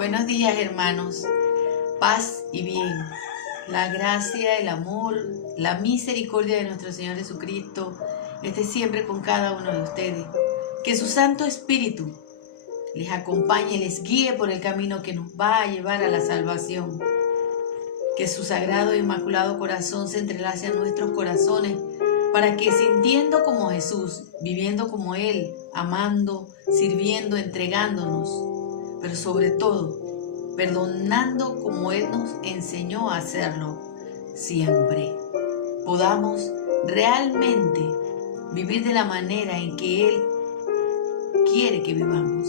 Buenos días, hermanos. Paz y bien. La gracia, el amor, la misericordia de nuestro Señor Jesucristo esté siempre con cada uno de ustedes. Que su Santo Espíritu les acompañe y les guíe por el camino que nos va a llevar a la salvación. Que su sagrado e inmaculado corazón se entrelace a nuestros corazones para que, sintiendo como Jesús, viviendo como Él, amando, sirviendo, entregándonos, pero sobre todo, perdonando como Él nos enseñó a hacerlo siempre, podamos realmente vivir de la manera en que Él quiere que vivamos.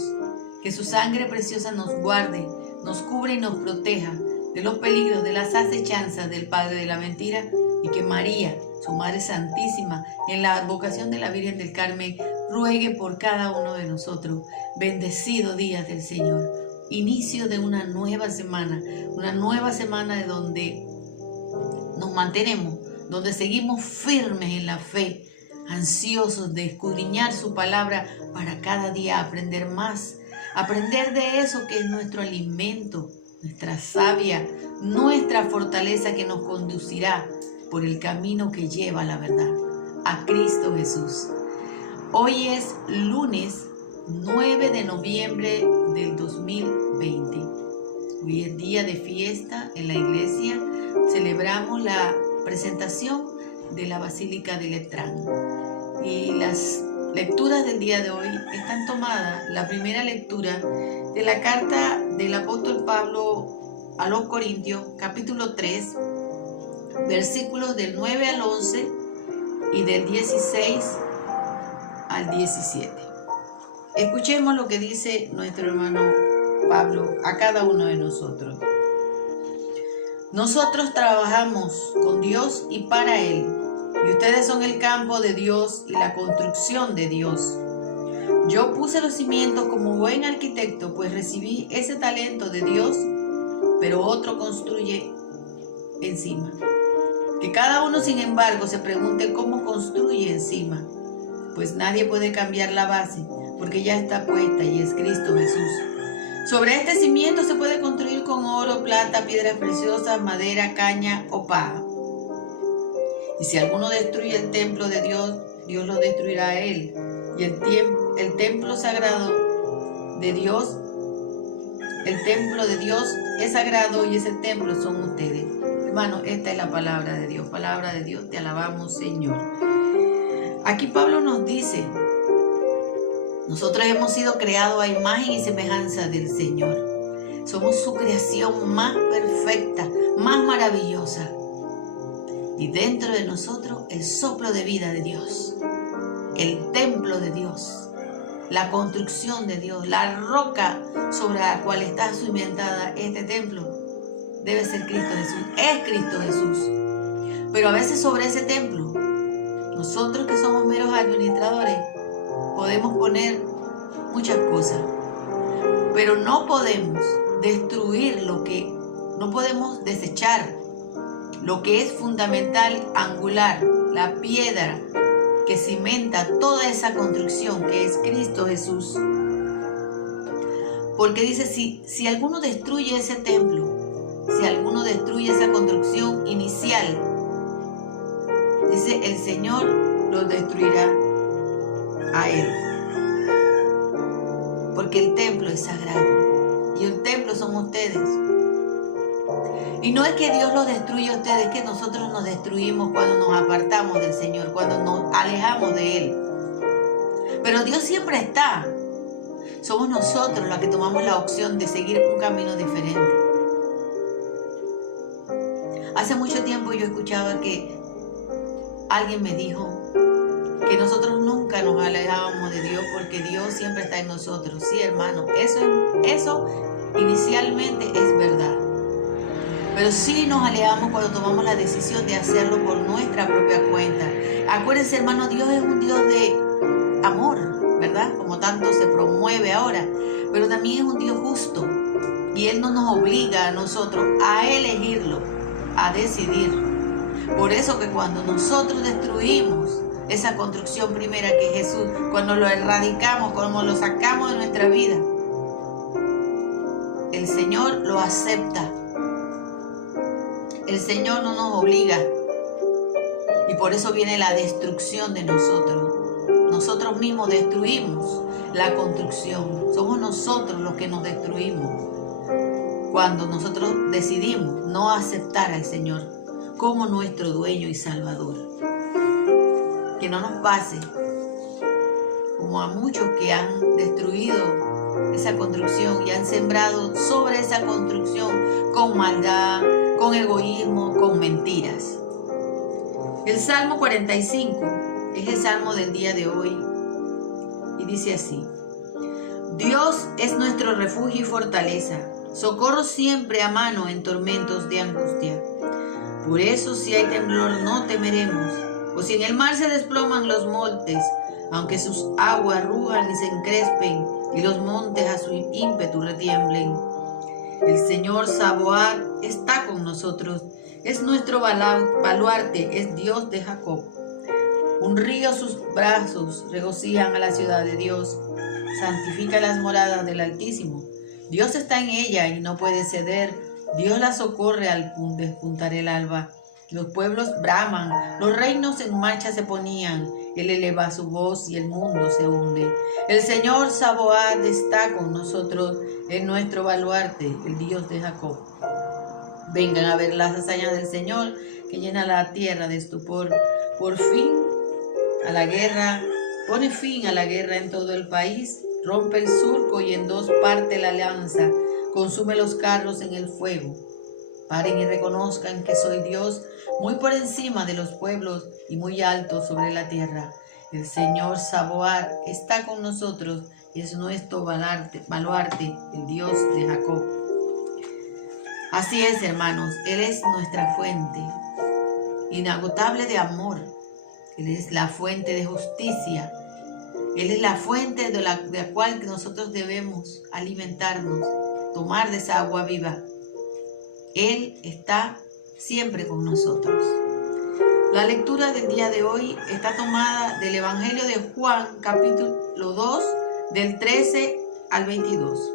Que su sangre preciosa nos guarde, nos cubre y nos proteja de los peligros, de las acechanzas del padre de la mentira, y que María, su Madre Santísima, en la advocación de la Virgen del Carmen, ruegue por cada uno de nosotros. Bendecido día del Señor, inicio de una nueva semana de donde nos mantenemos, donde seguimos firmes en la fe, ansiosos de escudriñar su palabra para cada día aprender más, aprender de eso que es nuestro alimento, nuestra savia, nuestra fortaleza que nos conducirá por el camino que lleva a la verdad, a Cristo Jesús. Hoy es lunes 9 de noviembre del 2020. Hoy es día de fiesta en la iglesia. Celebramos la presentación de la Basílica de Letrán. Y las lecturas del día de hoy están tomadas. La primera lectura de la carta del apóstol Pablo a los Corintios, capítulo 3, versículos del 9 al 11 y del 16 al 17. Escuchemos lo que dice nuestro hermano Pablo a cada uno de nosotros. Nosotros trabajamos con Dios y para Él, y ustedes son el campo de Dios y la construcción de Dios. Yo puse los cimientos como buen arquitecto, pues recibí ese talento de Dios, pero otro construye encima. Que cada uno, sin embargo, se pregunte cómo construye encima, pues nadie puede cambiar la base, porque ya está puesta y es Cristo Jesús. Sobre este cimiento se puede construir con oro, plata, piedras preciosas, madera, caña o paja. Y si alguno destruye el templo de Dios, Dios lo destruirá a él. Y el templo sagrado de Dios, el templo de Dios es sagrado y ese templo son ustedes. Hermano, esta es la palabra de Dios. Palabra de Dios, te alabamos, Señor. Aquí Pablo nos dice: nosotros hemos sido creados a imagen y semejanza del Señor. Somos su creación más perfecta, más maravillosa. Y dentro de nosotros el soplo de vida de Dios, el templo de Dios, la construcción de Dios, la roca sobre la cual está cimentada este templo, debe ser Cristo Jesús, es Cristo Jesús. Pero a veces sobre ese templo, nosotros que somos meros administradores, podemos poner muchas cosas, pero no podemos destruir no podemos desechar lo que es fundamental, angular, la piedra que cimenta toda esa construcción que es Cristo Jesús. Porque dice, si alguno destruye ese templo, si alguno destruye esa construcción inicial, dice, el Señor lo destruirá a él. Porque el templo es sagrado y el templo son ustedes. Y no es que Dios los destruya a ustedes, es que nosotros nos destruimos cuando nos apartamos del Señor, cuando nos alejamos de Él. Pero Dios siempre está. Somos nosotros los que tomamos la opción de seguir un camino diferente. Hace mucho tiempo yo escuchaba que alguien me dijo que nosotros nunca nos alejábamos de Dios porque Dios siempre está en nosotros. Sí, hermano, eso inicialmente es verdad. Pero sí nos alejamos cuando tomamos la decisión de hacerlo por nuestra propia cuenta. Acuérdense, hermano, Dios es un Dios de amor, ¿verdad? Como tanto se promueve ahora. Pero también es un Dios justo. Y Él no nos obliga a nosotros a elegirlo, a decidir. Por eso que cuando nosotros destruimos esa construcción primera que es Jesús, cuando lo erradicamos, cuando lo sacamos de nuestra vida, el el Señor lo acepta. El Señor no nos obliga. Y por eso viene la destrucción de nosotros. Nosotros mismos destruimos la construcción. Somos nosotros los que nos destruimos cuando nosotros decidimos no aceptar al Señor como nuestro dueño y salvador. Que no nos pase como a muchos que han destruido esa construcción y han sembrado sobre esa construcción con maldad, con egoísmo, con mentiras. El Salmo 45 es el salmo del día de hoy y dice así: Dios es nuestro refugio y fortaleza, socorro siempre a mano en tormentos de angustia. Por eso si hay temblor no temeremos, o si en el mar se desploman los montes, aunque sus aguas rujan y se encrespen y los montes a su ímpetu retiemblen. El Señor Sabaoth está con nosotros, es nuestro baluarte, es Dios de Jacob. Un río sus brazos regocijan a la ciudad de Dios, santifica las moradas del Altísimo. Dios está en ella y no puede ceder, Dios la socorre al despuntar el alba. Los pueblos braman, los reinos en marcha se ponían, Él eleva su voz y el mundo se hunde. El Señor Sabaoth está con nosotros, es nuestro baluarte, el Dios de Jacob. Vengan a ver las hazañas del Señor, que llena la tierra de estupor. Por fin a la guerra, pone fin a la guerra en todo el país, rompe el surco y en dos parte la lanza, consume los carros en el fuego. Paren y reconozcan que soy Dios, muy por encima de los pueblos y muy alto sobre la tierra. El Señor Sabaoth está con nosotros y es nuestro baluarte, el Dios de Jacob. Así es, hermanos, Él es nuestra fuente inagotable de amor. Él es la fuente de justicia. Él es la fuente de la cual nosotros debemos alimentarnos, tomar de esa agua viva. Él está siempre con nosotros. La lectura del día de hoy está tomada del Evangelio de Juan, capítulo 2, del 13 al 22.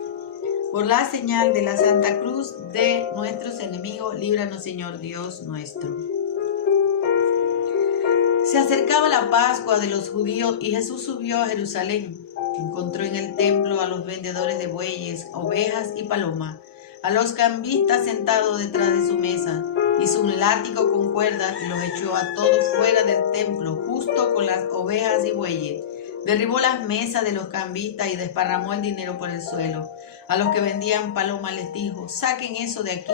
Por la señal de la Santa Cruz de nuestros enemigos, líbranos, Señor Dios nuestro. Se acercaba la Pascua de los judíos y Jesús subió a Jerusalén. Encontró en el templo a los vendedores de bueyes, ovejas y palomas, a los cambistas sentados detrás de su mesa. Hizo un látigo con cuerdas y los echó a todos fuera del templo, justo con las ovejas y bueyes. Derribó las mesas de los cambistas y desparramó el dinero por el suelo. A los que vendían palomas les dijo: saquen eso de aquí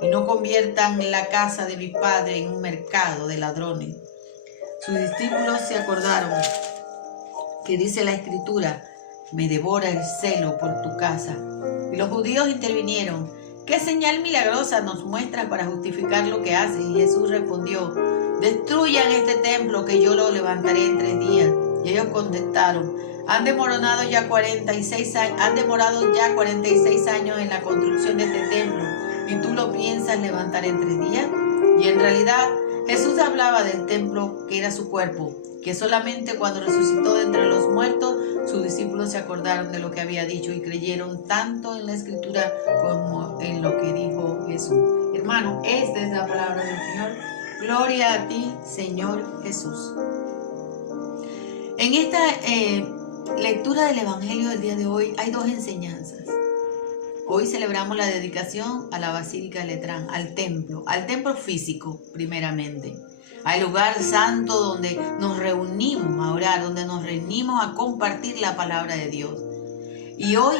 y no conviertan la casa de mi padre en un mercado de ladrones. Sus discípulos se acordaron que dice la Escritura: me devora el celo por tu casa. Y los judíos intervinieron: ¿qué señal milagrosa nos muestras para justificar lo que haces? Y Jesús respondió: destruyan este templo que yo lo levantaré en 3 días. Y ellos contestaron: han demorado ya 46 años en la construcción de este templo, ¿y tú lo piensas levantar en 3 días? Y en realidad Jesús hablaba del templo que era su cuerpo, que solamente cuando resucitó de entre los muertos, sus discípulos se acordaron de lo que había dicho y creyeron tanto en la Escritura como en lo que dijo Jesús. Hermano, esta es la palabra del Señor. Gloria a ti, Señor Jesús. En esta lectura del Evangelio del día de hoy hay 2 enseñanzas. Hoy celebramos la dedicación a la Basílica de Letrán, al templo físico primeramente, al lugar santo donde nos reunimos a orar, donde nos reunimos a compartir la palabra de Dios. Y hoy,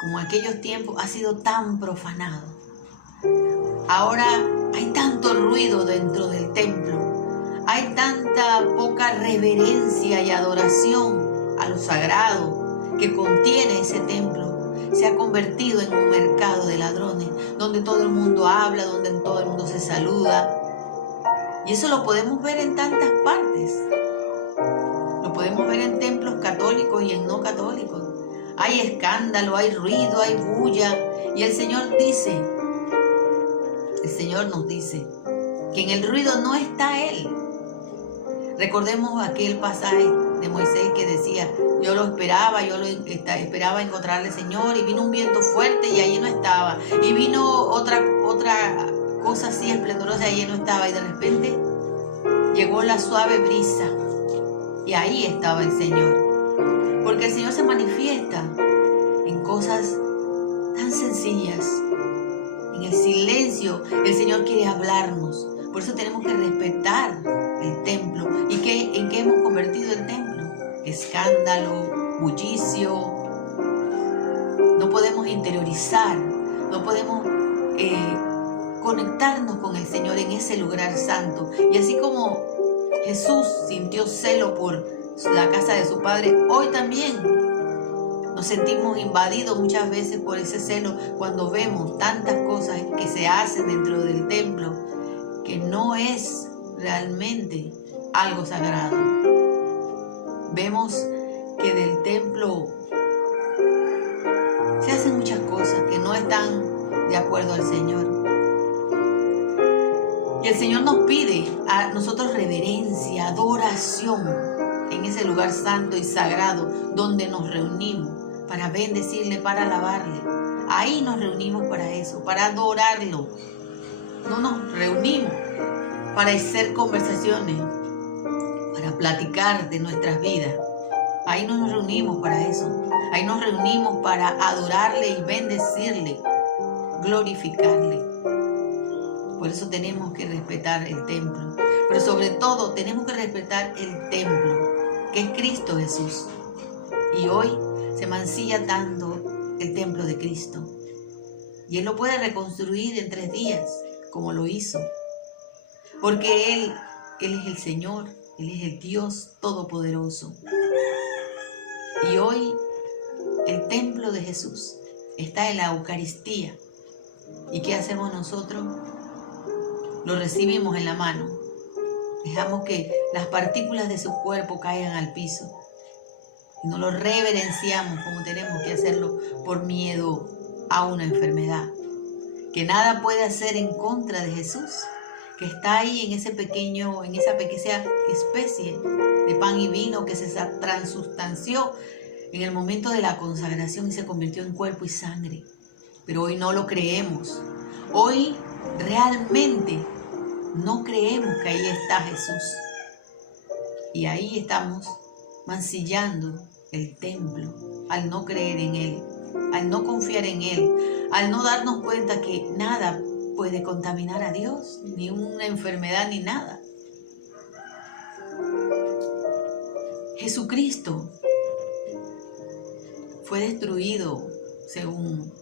como en aquellos tiempos, ha sido tan profanado. Ahora hay tanto ruido dentro del templo, hay tanta poca reverencia y adoración a lo sagrado que contiene ese templo. Se ha convertido en un mercado de ladrones, donde todo el mundo habla, donde todo el mundo se saluda. Y eso lo podemos ver en tantas partes. Lo podemos ver en templos católicos y en no católicos. Hay escándalo, hay ruido, hay bulla. Y el Señor nos dice que en el ruido no está Él. Recordemos aquel pasaje de Moisés que decía, yo lo esperaba encontrar al Señor, y vino un viento fuerte y allí no estaba, y vino otra cosa así esplendorosa y allí no estaba, y de repente llegó la suave brisa y ahí estaba el Señor, porque el Señor se manifiesta en cosas tan sencillas. En el silencio el Señor quiere hablarnos. Por eso tenemos que respetar el templo. ¿Y en qué hemos convertido el templo? Escándalo, bullicio. No podemos interiorizar, no podemos conectarnos con el Señor en ese lugar santo. Y así como Jesús sintió celo por la casa de su Padre, hoy también nos sentimos invadidos muchas veces por ese celo cuando vemos tantas cosas que se hacen dentro del templo que no es realmente algo sagrado. Vemos que del templo se hacen muchas cosas que no están de acuerdo al Señor. Y el Señor nos pide a nosotros reverencia, adoración en ese lugar santo y sagrado donde nos reunimos para bendecirle, para alabarle. Ahí nos reunimos para eso, para adorarlo. No nos reunimos para hacer conversaciones, para platicar de nuestras vidas. Ahí no nos reunimos para eso. Ahí nos reunimos para adorarle y bendecirle, glorificarle. Por eso tenemos que respetar el templo. Pero sobre todo tenemos que respetar el templo, que es Cristo Jesús. Y hoy se mancilla tanto el templo de Cristo. Y Él lo puede reconstruir en 3 días, como lo hizo. Porque Él es el Señor, Él es el Dios Todopoderoso. Y hoy el templo de Jesús está en la Eucaristía. ¿Y qué hacemos nosotros? Lo recibimos en la mano. Dejamos que las partículas de su cuerpo caigan al piso. Y no lo reverenciamos como tenemos que hacerlo por miedo a una enfermedad. Que nada puede hacer en contra de Jesús, que está ahí en esa pequeña especie de pan y vino que se transustanció en el momento de la consagración y se convirtió en cuerpo y sangre. Pero hoy no lo creemos. Hoy realmente no creemos que ahí está Jesús. Y ahí estamos mancillando el templo al no creer en Él, al no confiar en Él, al no darnos cuenta que nada puede contaminar a Dios, ni una enfermedad ni nada. Jesucristo fue destruido según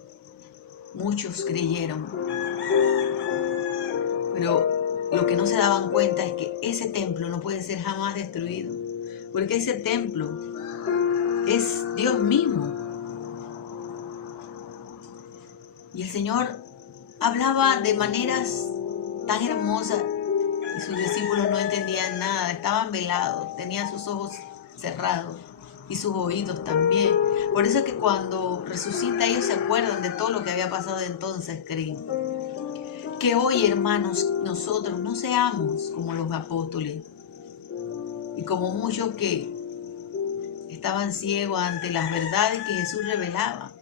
muchos creyeron. Pero lo que no se daban cuenta es que ese templo no puede ser jamás destruido, porque ese templo es Dios mismo. Y el Señor hablaba de maneras tan hermosas y sus discípulos no entendían nada, estaban velados, tenían sus ojos cerrados y sus oídos también. Por eso es que cuando resucita ellos se acuerdan de todo lo que había pasado, entonces creen. Que hoy, hermanos, nosotros no seamos como los apóstoles y como muchos que estaban ciegos ante las verdades que Jesús revelaba.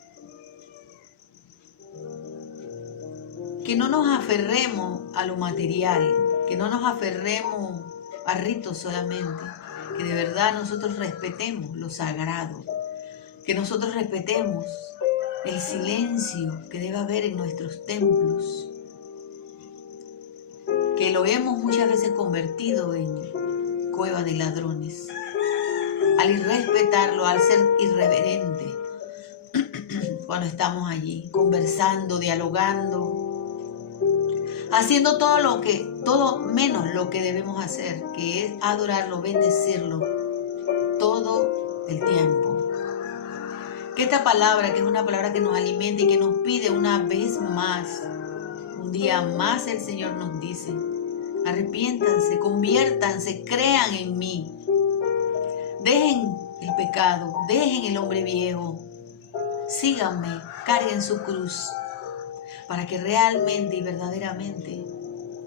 Que no nos aferremos a lo material, que no nos aferremos a ritos solamente, que de verdad nosotros respetemos lo sagrado, que nosotros respetemos el silencio que debe haber en nuestros templos, que lo hemos muchas veces convertido en cueva de ladrones, al irrespetarlo, al ser irreverente, cuando estamos allí conversando, dialogando, haciendo todo menos lo que debemos hacer, que es adorarlo, bendecirlo todo el tiempo. Que esta palabra, que es una palabra que nos alimenta y que nos pide una vez más, un día más, el Señor nos dice: arrepiéntanse, conviértanse, crean en mí. Dejen el pecado, dejen el hombre viejo. Síganme, carguen su cruz, para que realmente y verdaderamente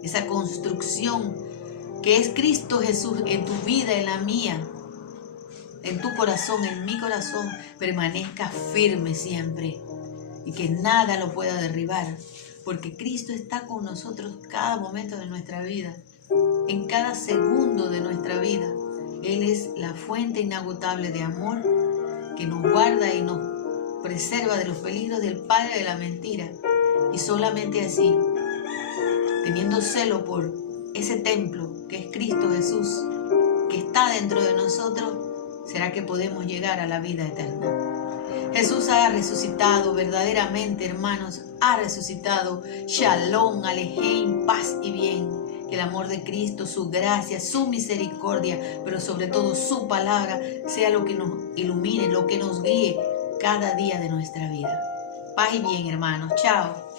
esa construcción que es Cristo Jesús en tu vida, en la mía, en tu corazón, en mi corazón, permanezca firme siempre y que nada lo pueda derribar, porque Cristo está con nosotros cada momento de nuestra vida, en cada segundo de nuestra vida. Él es la fuente inagotable de amor que nos guarda y nos preserva de los peligros del padre de la mentira. Y solamente así, teniendo celo por ese templo que es Cristo Jesús, que está dentro de nosotros, será que podemos llegar a la vida eterna. Jesús ha resucitado verdaderamente, hermanos, ha resucitado. Shalom, Alejem, paz y bien. Que el amor de Cristo, su gracia, su misericordia, pero sobre todo su palabra, sea lo que nos ilumine, lo que nos guíe cada día de nuestra vida. Paz y bien, hermanos. Chao.